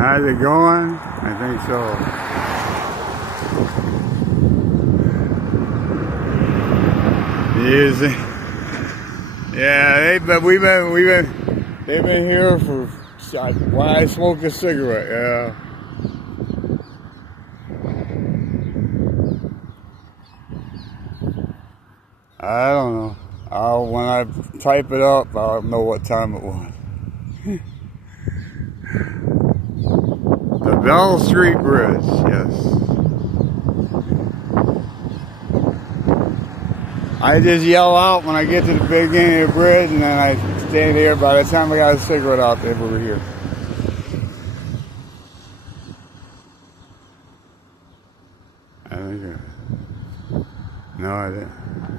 How's it going? I think so. Easy. Yeah, they've been here for while I smoked a cigarette. Yeah. I don't know. When I type it up, I'll know what time it was. The Towne Street Bridge, yes. I just yell out when I get to the beginning of the bridge, and then I stand here. By the time I got a cigarette out, they were here. I think. No, I didn't.